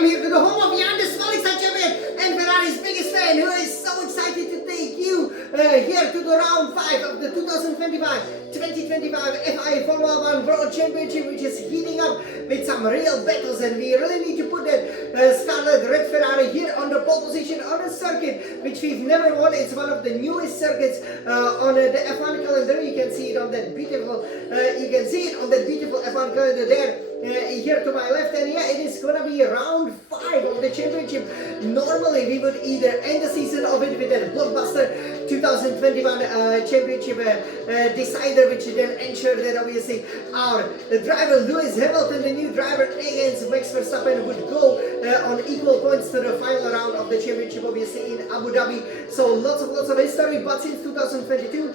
welcome here to the home of Jan de Smolik champion and Ferrari's biggest fan, who is so excited to take you here to the round 5 of the 2025 FIA Formula One World Championship, which is heating up with some real battles, and we really need to put that Scarlet red Ferrari here on the pole position on a circuit which we've never won. It's one of the newest circuits on the F1 calendar. You can see it on that beautiful F1 calendar there. Here to my left, and yeah, it is gonna be round 5 of the championship. Normally we would either end the season of it with a blockbuster 2021 championship decider, which then ensured that obviously our driver Lewis Hamilton, the new driver against Max Verstappen, would go on equal points to the final round of the championship, obviously in Abu Dhabi. So lots of history, but since 2022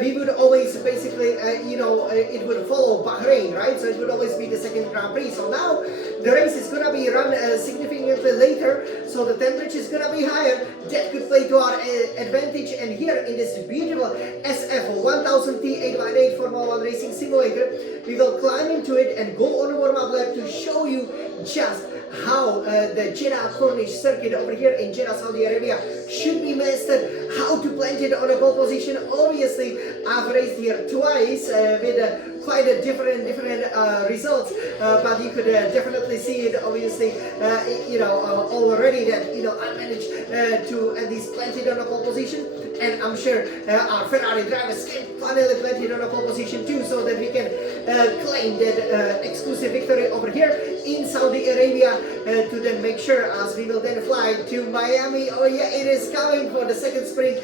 we would always basically it would follow Bahrain, right? So it would always be the second Grand Prix. So now the race is gonna be run significantly later, so the temperature is gonna be higher. That could play to our advantage. And here in this beautiful SF1000T 8x8 Formula One racing simulator, we will climb into it and go on a warm-up lap to show you just how the Jeddah Corniche Circuit over here in Jeddah, Saudi Arabia should be mastered, how to plant it on a pole position. Obviously, I've raced here twice with quite a different results, but you could definitely see it, obviously, already that, I managed to at least plant it on a pole position. And I'm sure our Ferrari drivers can finally plant it on a pole position too, so that we can claim that exclusive victory over here in Saudi Arabia to then make sure, as we will then fly to Miami. Oh yeah, it is coming for the second sprint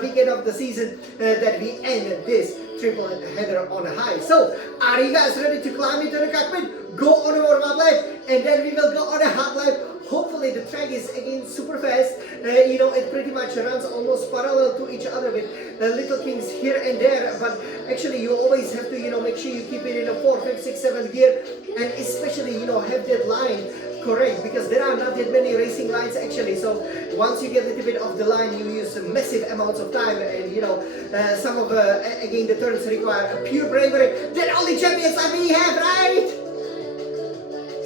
weekend of the season, that we end this triple header on a high. So, are you guys ready to climb into the cockpit, go on a warm-up lap, and then we will go on a hot lap? Hopefully the track is again super fast. It pretty much runs almost parallel to each other with little kinks here and there, but actually you always have to make sure you keep it in a 4, 5, 6, 7 gear, and especially have that line correct, because there are not that many racing lines actually. So once you get a little bit off the line, you use massive amounts of time, and some of again the turns require a pure bravery that only champions like me have, right?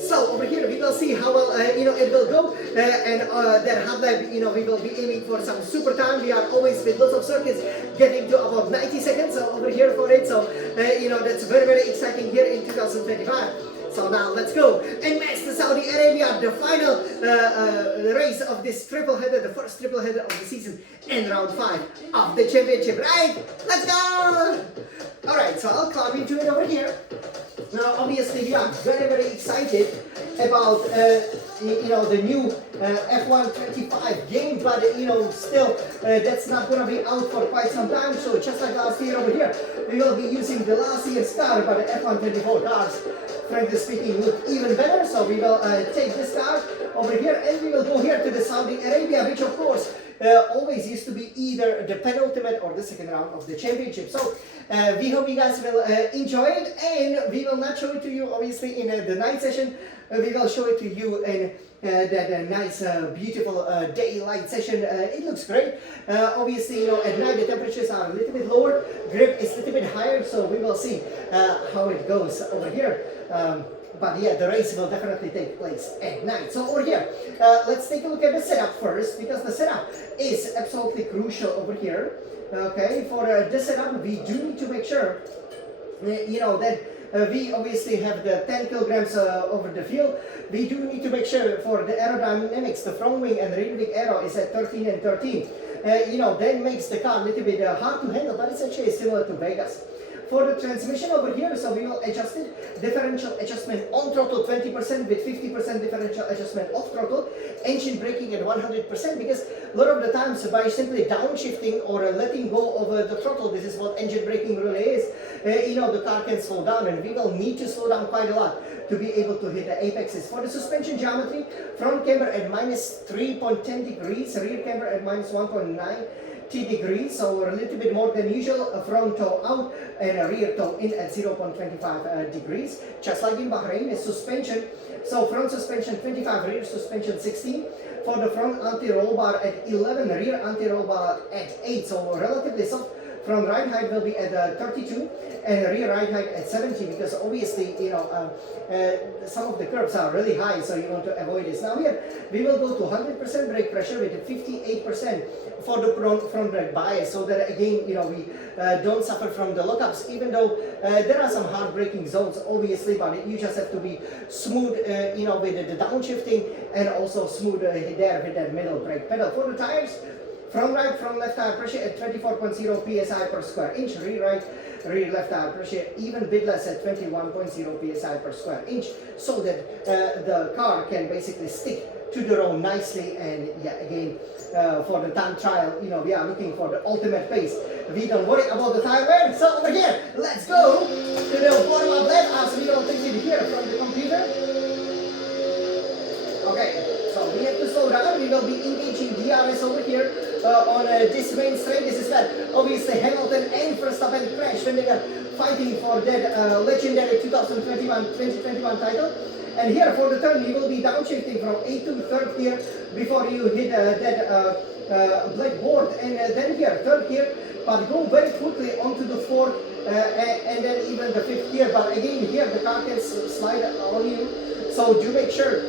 So over here we will see how well it will go, and that hot lap, we will be aiming for some super time. We are always with lots of circuits getting to about 90 seconds over here for it. So that's very exciting here in 2025. So now let's go and match the Saudi Arabia, the final race of this triple header, the first triple header of the season, and round 5 of the championship, right? Let's go! Alright, so I'll climb into it over here. Now obviously we are very excited about the new F1 25 game, but still that's not gonna be out for quite some time. So just like last year over here, we will be using the last year's car, but the F1 24 cars, frankly speaking, look even better. So we will take this car over here, and we will go here to the Saudi Arabia, which of course always used to be either the penultimate or the second round of the championship. So we hope you guys will enjoy it, and we will not show it to you obviously in the night session. We will show it to you in that nice beautiful daylight session. It looks great. Obviously at night the temperatures are a little bit lower, grip is a little bit higher, so we will see how it goes over here. But yeah, the race will definitely take place at night. So over here, let's take a look at the setup first, because the setup is absolutely crucial over here. Okay, for the setup, we do need to make sure, that we obviously have the 10 kilograms over the field. We do need to make sure for the aerodynamics, the front wing and rear wing aero is at 13 and 13. That makes the car a little bit hard to handle, but it's actually similar to Vegas. For the transmission over here, so we will adjust it. Differential adjustment on throttle 20% with 50% differential adjustment off throttle. Engine braking at 100%, because a lot of the times by simply downshifting or letting go of the throttle, this is what engine braking really is, the car can slow down, and we will need to slow down quite a lot to be able to hit the apexes. For the suspension geometry, front camber at minus 3.10 degrees, rear camber at minus 1.9 degrees, so a little bit more than usual. A front toe out and a rear toe in at 0.25 degrees, just like in Bahrain. A suspension, so front suspension 25, rear suspension 16. For the front anti-roll bar at 11, rear anti-roll bar at 8, so relatively soft Front ride height will be at 32 and rear ride height at 70, because obviously, you know, some of the curves are really high, so you want to avoid this. Now here, we will go to 100% brake pressure with 58% for the front brake bias, so that again, you know, we don't suffer from the lockups, even though there are some hard braking zones, obviously, but you just have to be smooth, you know, with the downshifting, and also smooth there with that middle brake pedal. For the tires, front right, front left tire pressure at 24.0 psi per square inch, rear right, rear left tire pressure even bit less at 21.0 psi per square inch, so that the car can basically stick to the road nicely. And yeah, again, for the time trial, you know, we are looking for the ultimate pace. We don't worry about the tire wear. So over here, let's go to the bottom-up lap as we don't take it here from the computer. Okay, so we have to slow down. We will be engaging DRS over here on this main straight. This is that obviously Hamilton and Verstappen crashed when they were fighting for that legendary 2021 title. And here for the turn, you will be downshifting from 8th to 3rd gear before you hit that black board, and then here 3rd gear, but go very quickly onto the 4th and then even the 5th gear. But again, here the car can slide on you, so do make sure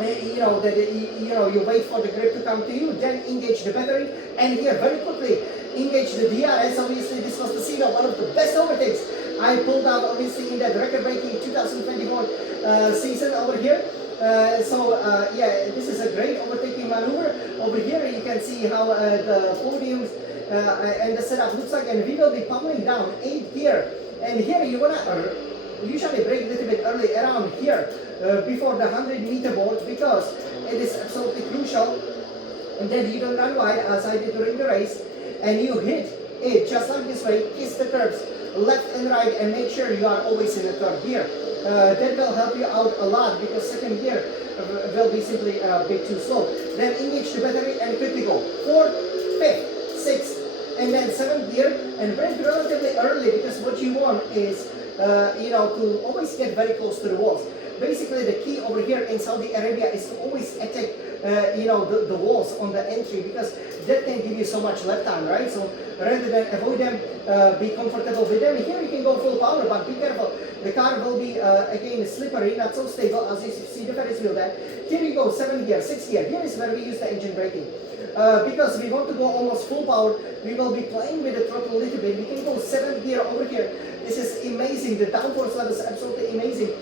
you know that you wait for the grip to come to you, then engage the battery, and here very quickly engage the DRS. Obviously, this was the scene of one of the best overtakes I pulled out, obviously, in that record-breaking 2024 season over here. Yeah, this is a great overtaking maneuver. Over here you can see how the podiums and the setup looks like, and we will be pummeling down 8th gear. And here you want to usually brake a little bit early around here before the 100-meter board, because it is absolutely crucial that you don't run wide as I did during the race, and you hit it just like this way, kiss the curbs left and right, and make sure you are always in the 3rd gear. That will help you out a lot, because 2nd gear will be simply a bit too slow. Then engage the battery and quickly go 4th, 5th, 6th, and then 7th gear, and brake relatively early, because what you want is you know, to always get very close to the walls. Basically, the key over here in Saudi Arabia is to always attack you know, the walls on the entry, because that can give you so much lap time, right? So rather than avoid them, be comfortable with them. Here you can go full power, but be careful. The car will be again slippery, not so stable as you see the Ferris wheel there. Here you go 7th gear, 6th gear. Here is where we use the engine braking. Because we want to go almost full power, we will be playing with the throttle a little bit. We can go 7th gear over here. This is amazing. The downforce level is absolutely amazing.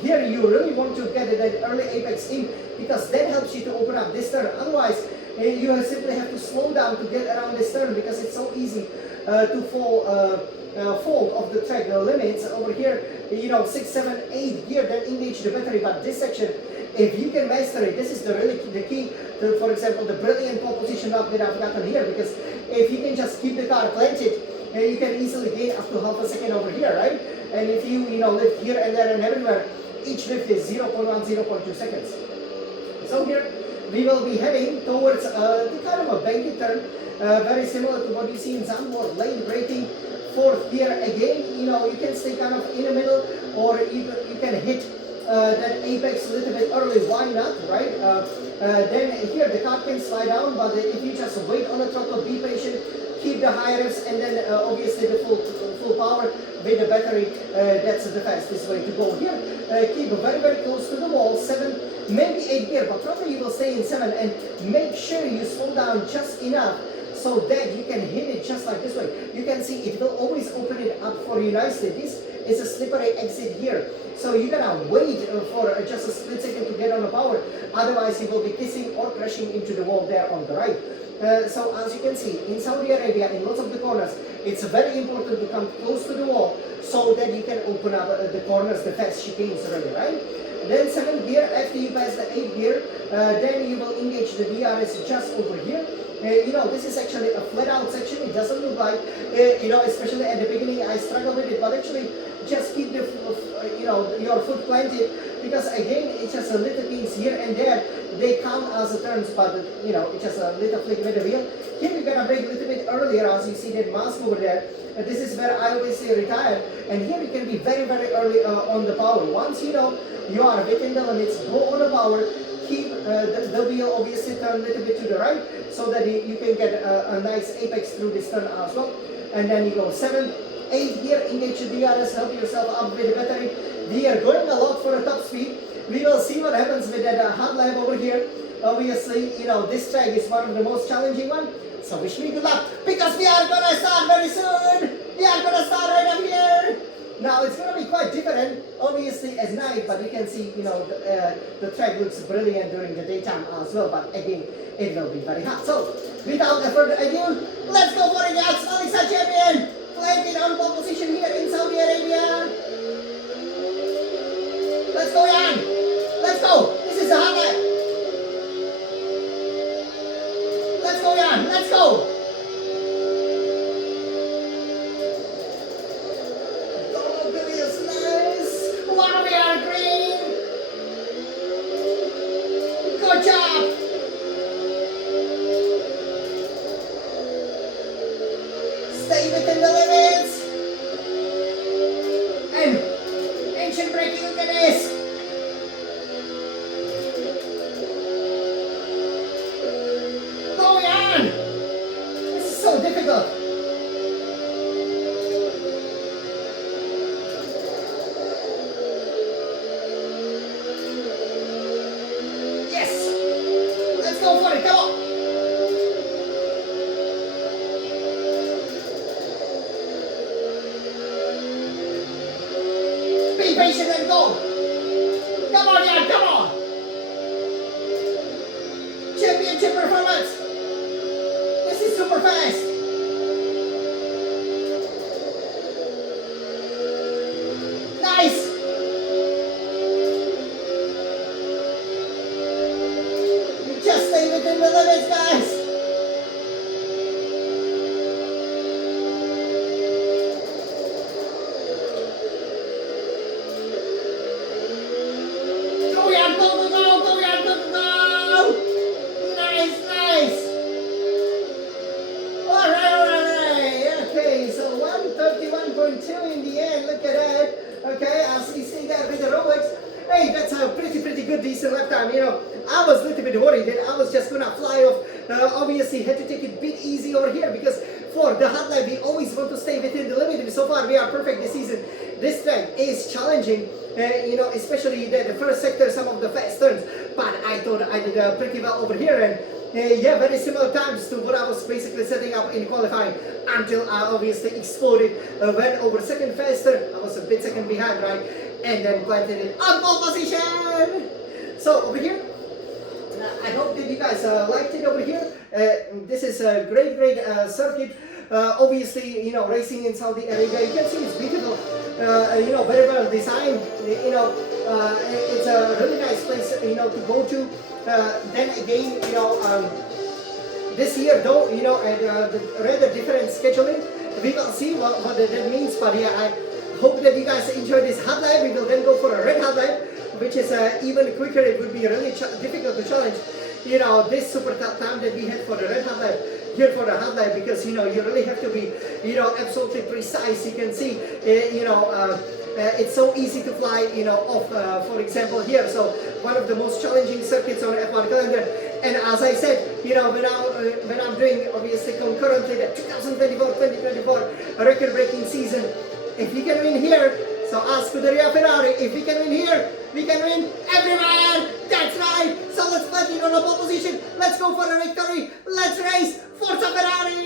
Here you really want to get that early apex in, because that helps you to open up this turn. Otherwise, you simply have to slow down to get around this turn, because it's so easy to fold of the track limits. Over here, you know, 6, 7, 8 gear, then engage the battery. But this section, if you can master it, this is the key to, for example, the brilliant pole position up that I've gotten here, because if you can just keep the car planted, you can easily gain up to half a second over here, right? And if you know, lift here and there and everywhere, each lift is 0.1, 0.2 seconds. So here we will be heading towards the kind of a banky turn, very similar to what you see in Zandvoort, lane braking, 4th gear. Again, you know, you can stay kind of in the middle, or you can hit that apex a little bit early. Why not, right? Then here the car can slide down, but if you just wait on the throttle, be patient, keep the high revs, and then obviously the full power with the battery, that's the fastest way to go. Here, keep very, very close to the wall, 7, maybe 8 gear, but probably you will stay in 7, and make sure you slow down just enough so that you can hit it just like this way. You can see it will always open it up for you nicely. This is a slippery exit here, so you gotta wait for just a split second to get on the power, otherwise you will be kissing or crashing into the wall there on the right. So as you can see, in Saudi Arabia, in lots of the corners, it's very important to come close to the wall so that you can open up the corners, the fast chicanes really, right? Then 7th gear, after you pass the 8th gear, then you will engage the DRS just over here. You know, this is actually a flat out section. It doesn't look like, you know, especially at the beginning I struggled with it, but actually just keep the, you know, your foot planted, because again, it's just a little things here and there. They count as a turns, but you know, it's just a little flick with the wheel. Here you're gonna brake a little bit earlier, as you see that mask over there. This is where I always say retire, and here you can be very, very early on the power. Once you know you are within the limits, go on the power. Keep the wheel obviously turn a little bit to the right, so that you can get a nice apex through this turn as well. and then you go 7, 8 here, engage the DRS, help yourself up with the battery. We are going a lot for a top speed. We will see what happens with that hard lap over here. Obviously, you know, this track is one of the most challenging one. So wish me good luck, because we are gonna start very soon. We are gonna start right up here. Now it's gonna be quite different, obviously, as night, but you can see, you know, the track looks brilliant during the daytime as well. But again, it will be very hot. So without further ado, let's go for it, guys. Alexa champion, planted on pole position here in Saudi Arabia. Let's go, Jan. Let's go. This is a hot lap. Let's go, Jan. Let's go. Oh, Billy is nice. Wow, we are green. Good job. Stay within the limits. And ancient braking, look at this. Going on. This is so difficult. Yes. Let's go for it. Come on. Be patient and go. Come on, yeah, come on. Championship performance. This is super fast. Nice. You just stay within the limits, guys. Go, yeah, go, go, go, go, yeah, go, go, go. Nice, nice. All right. Okay, so 131.2 in the end. Look at that. Okay, as you see there with the robots. Hey, that's a pretty good, decent lap time. You know, I was a little bit worried that I was just gonna fly off. Obviously, had to take it a bit easy over here because for the hard lap, we always want to stay within the limit. So far, we are perfect this season. This track is challenging. You know, especially the first sector, some of the fast turns. But I thought I did pretty well over here, and yeah, very similar times to what I was basically setting up in qualifying until I obviously exploded. Went over second faster. I was a bit second behind, right? And then planted it on pole position. So over here, I hope that you guys liked it over here. This is a great circuit. Obviously, you know, racing in Saudi Arabia, you can see it's beautiful. You know, very well designed. You know, it's a really nice place, you know, to go to. Then again, you know, this year though, you know, and the rather different scheduling. We will see what that means. But yeah, I hope that you guys enjoy this hot lap. We will then go for a red hot lap, which is even quicker. It would be really difficult to challenge, you know, this super time that we had for the red hot lap here for the hot lap, because you know you really have to be, you know, absolutely precise. You can see, you know, it's so easy to fly, you know, off. For example, here, so one of the most challenging circuits on the F1 calendar. And as I said, you know, when I'm doing obviously concurrently the 2024-2024 record-breaking season, if we can win here, so as Scuderia Ferrari, if we can win here, we can win everywhere. That's right. So let's put it on a pole position. Let's go for a victory. Let's race. Forza Ferrari.